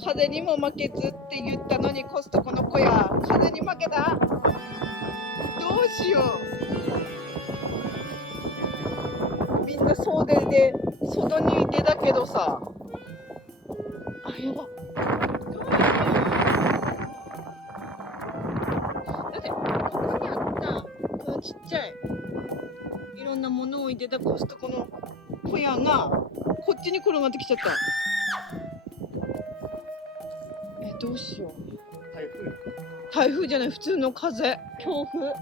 風にも負けずって言ったのにコストコの小屋風に負けた。どうしよう。みんな総出で外に出たけどさ、あ、やば。だってここにあったこのちっちゃいいろんなものを置いてたコストコの小屋がこっちに転がってきちゃった。どうしよう。台風じゃない、普通の風、強風。